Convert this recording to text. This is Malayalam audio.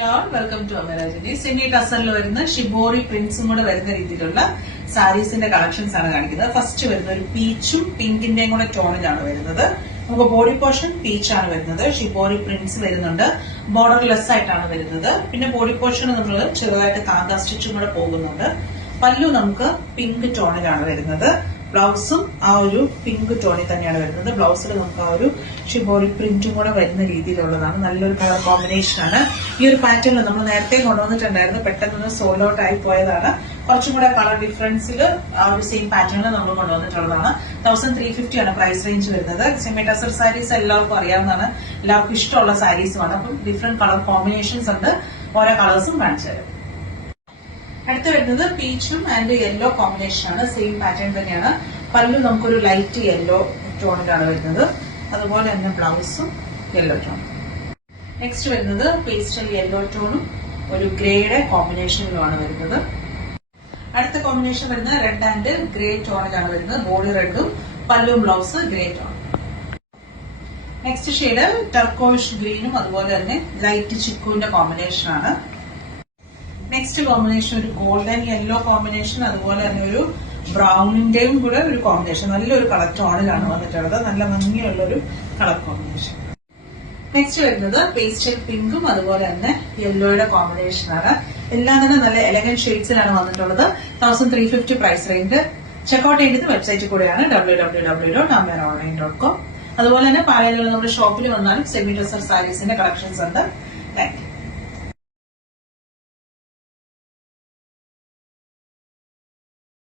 Hello, welcome to Amaraji. Semi ടസറിൽ വരുന്ന ഷിബോറി പ്രിന്റ്സും കൂടെ വരുന്ന രീതിയിലുള്ള സാരീസിന്റെ കളക്ഷൻസ് ആണ് കാണിക്കുന്നത്. ഫസ്റ്റ് വരുന്ന ഒരു പീച്ചും പിങ്കിന്റെയും കൂടെ ടോണിലാണ് വരുന്നത്. നമുക്ക് ബോഡി പോർഷൻ പീച്ചാണ് വരുന്നത്. ഷിബോറി പ്രിന്റ്സ് വരുന്നുണ്ട്. ബോർഡർ ലെസ് ആയിട്ടാണ് വരുന്നത്. പിന്നെ ബോഡി പോർഷൻ നമ്മൾ ചെറുതായിട്ട് കാന്ത സ്റ്റിച്ചും കൂടെ പോകുന്നുണ്ട്. പല്ലു നമുക്ക് പിങ്ക് ടോണിലാണ് വരുന്നത്. ബ്ലൗസും ആ ഒരു പിങ്ക് ടോണിൽ തന്നെയാണ് വരുന്നത്. ബ്ലൗസിൽ നമുക്ക് ആ ഒരു ഷിബോറി പ്രിന്റും കൂടെ വരുന്ന രീതിയിലുള്ളതാണ്. നല്ലൊരു കളർ കോമ്പിനേഷൻ ആണ്. ഈ ഒരു പാറ്റേണിൽ നമ്മൾ നേരത്തെ കൊണ്ടുവന്നിട്ടുണ്ടായിരുന്നു. പെട്ടെന്ന് സോൾഡ് ഔട്ട് ആയി പോയതാണ്. കുറച്ചും കൂടെ കളർ ഡിഫറൻസിൽ ആ ഒരു സെയിം പാറ്റേണിൽ നമ്മൾ കൊണ്ടുവന്നിട്ടുള്ളതാണ്. 1350 ആണ് പ്രൈസ് റേഞ്ച് വരുന്നത്. സെമി ടസർ സാരീസ് എല്ലാവർക്കും അറിയാവുന്നതാണ്. എല്ലാവർക്കും ഇഷ്ടമുള്ള സാരീസുമാണ്. അപ്പം ഡിഫറെന്റ് കളർ കോമ്പിനേഷൻസ് ഉണ്ട്. ഓരോ കളേഴ്സും കാണിച്ചു തരാം. അടുത്ത് വരുന്നത് പീച്ചും ആൻഡ് യെല്ലോ കോമ്പിനേഷൻ ആണ്. സെയിം പാറ്റേൺ തന്നെയാണ്. പല്ലു നമുക്കൊരു ലൈറ്റ് യെല്ലോ ടോണിലാണ് വരുന്നത്. അതുപോലെ തന്നെ ബ്ലൗസും യെല്ലോ ടോൺ. നെക്സ്റ്റ് വരുന്നത് പേസ്റ്റൽ യെല്ലോ ടോണും ഒരു ഗ്രേയുടെ കോമ്പിനേഷനിലുമാണ് വരുന്നത്. അടുത്ത കോമ്പിനേഷൻ വരുന്നത് റെഡ് ആൻഡ് ഗ്രേ ടോണിലാണ് വരുന്നത്. ബോഡി റെഡും പല്ലും blouse grey tone. Next shade turquoise ഗ്രീനും അതുപോലെ തന്നെ ലൈറ്റ് ചിക്കുവിന്റെ കോമ്പിനേഷൻ ആണ്. നെക്സ്റ്റ് കോമ്പിനേഷൻ ഒരു ഗോൾഡൻ യെല്ലോ കോമ്പിനേഷൻ, അതുപോലെ തന്നെ ഒരു ബ്രൗണിന്റെയും കൂടെ ഒരു കോമ്പിനേഷൻ. നല്ലൊരു കളർ ടോണിലാണ് വന്നിട്ടുള്ളത്. നല്ല ഭംഗിയുള്ള ഒരു കളർ കോമ്പിനേഷൻ. നെക്സ്റ്റ് വരുന്നത് പേസ്റ്റൽ പിങ്കും അതുപോലെ തന്നെ യെല്ലോയുടെ കോമ്പിനേഷൻ ആണ്. എല്ലാം തന്നെ നല്ല എലഗന്റ് ഷെയ്ഡ്സിലാണ് വന്നിട്ടുള്ളത്. 1350 പ്രൈസ് റേഞ്ച്. ചെക്ക്ഔട്ട് ചെയ്യേണ്ടത് വെബ്സൈറ്റിൽ കൂടെയാണ് www.amaronline.com. അതുപോലെ തന്നെ പാലകൾ നമ്മുടെ ഷോപ്പിൽ വന്നാലും സെമി ടസർ സാരീസിന്റെ കളക്ഷൻസ് ഉണ്ട്. Thank you.